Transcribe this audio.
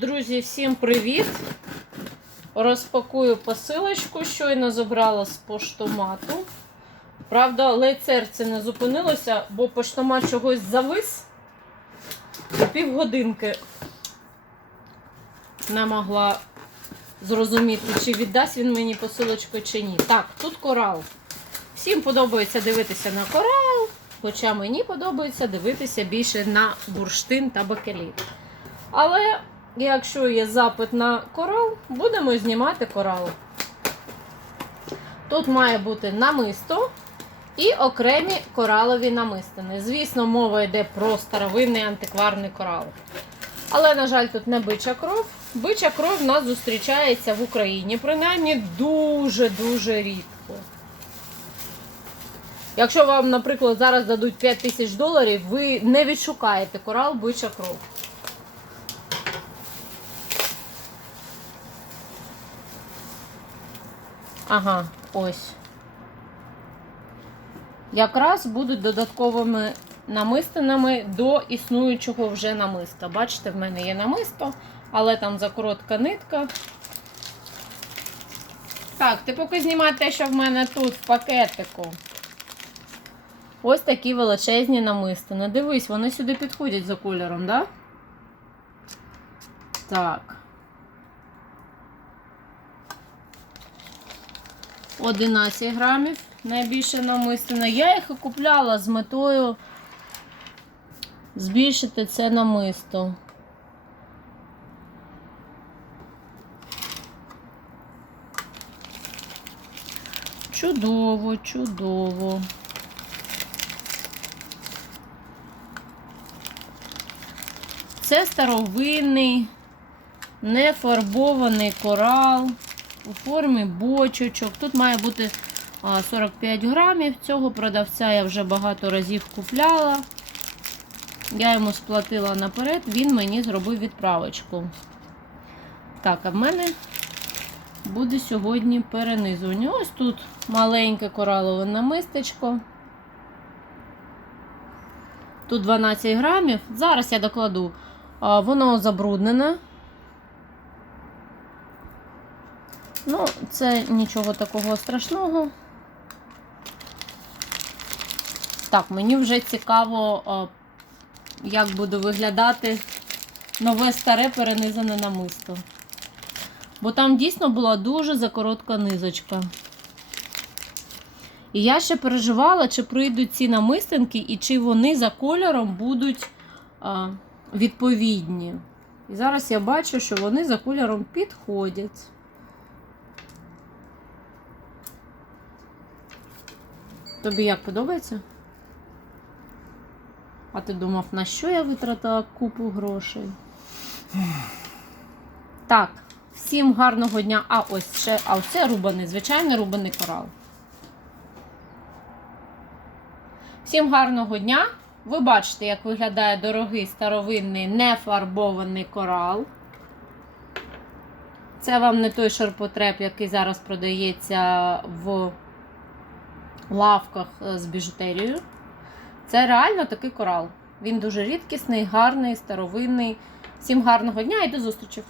Друзі, всім привіт! Розпакую посилочку, щойно забрала з поштомату. Правда, ледь серце не зупинилося, бо поштомат чогось завис. Півгодинки не могла зрозуміти, чи віддасть він мені посилочку, чи ні. Так, тут корал. Всім подобається дивитися на корал, хоча мені подобається дивитися більше на бурштин та бакеліт. Але якщо є запит на корал, будемо знімати корал. Тут має бути намисто і окремі коралові намистини. Звісно, мова йде про старовинний антикварний корал. Але, на жаль, тут не бича кров. Бича кров в нас зустрічається в Україні, принаймні дуже-дуже рідко. Якщо вам, наприклад, зараз дадуть 5 тисяч доларів, ви не відшукаєте корал бича кров. Ага, ось. Якраз будуть додатковими намистинами до існуючого вже намиста. Бачите, в мене є намисто, але там закоротка нитка. Так, ти поки знімай те, що в мене тут в пакетику. Ось такі величезні намистини. Дивись, вони сюди підходять за кольором, так? Да? Так. 11 грамів найбільше намистина. Я їх купляла з метою збільшити це намисто. Чудово, чудово. Це старовинний, нефарбований корал у формі бочочок. Тут має бути 45 грамів. Цього продавця я вже багато разів купляла. Я йому сплатила наперед, він мені зробив відправочку. Так, а в мене буде сьогодні перенизування. Ось тут маленьке коралове намистечко. Тут 12 грамів. Зараз я докладу. Воно забруднене. Ну, це нічого такого страшного. Так, мені вже цікаво, як буде виглядати нове старе перенизане намисто. Бо там дійсно була дуже закоротка низочка. І я ще переживала, чи прийдуть ці намистинки і чи вони за кольором будуть а, відповідні. І зараз я бачу, що вони за кольором підходять. Тобі як подобається? А ти думав, на що я витратила купу грошей? Так, всім гарного дня. А ось ще, а оце рубаний, звичайний рубаний корал. Всім гарного дня. Ви бачите, як виглядає дорогий старовинний нефарбований корал. Це вам не той ширпотреб, який зараз продається в лавках е, з біжутерією. Це реально такий корал. Він дуже рідкісний, гарний, старовинний. Всім гарного дня і до зустрічі!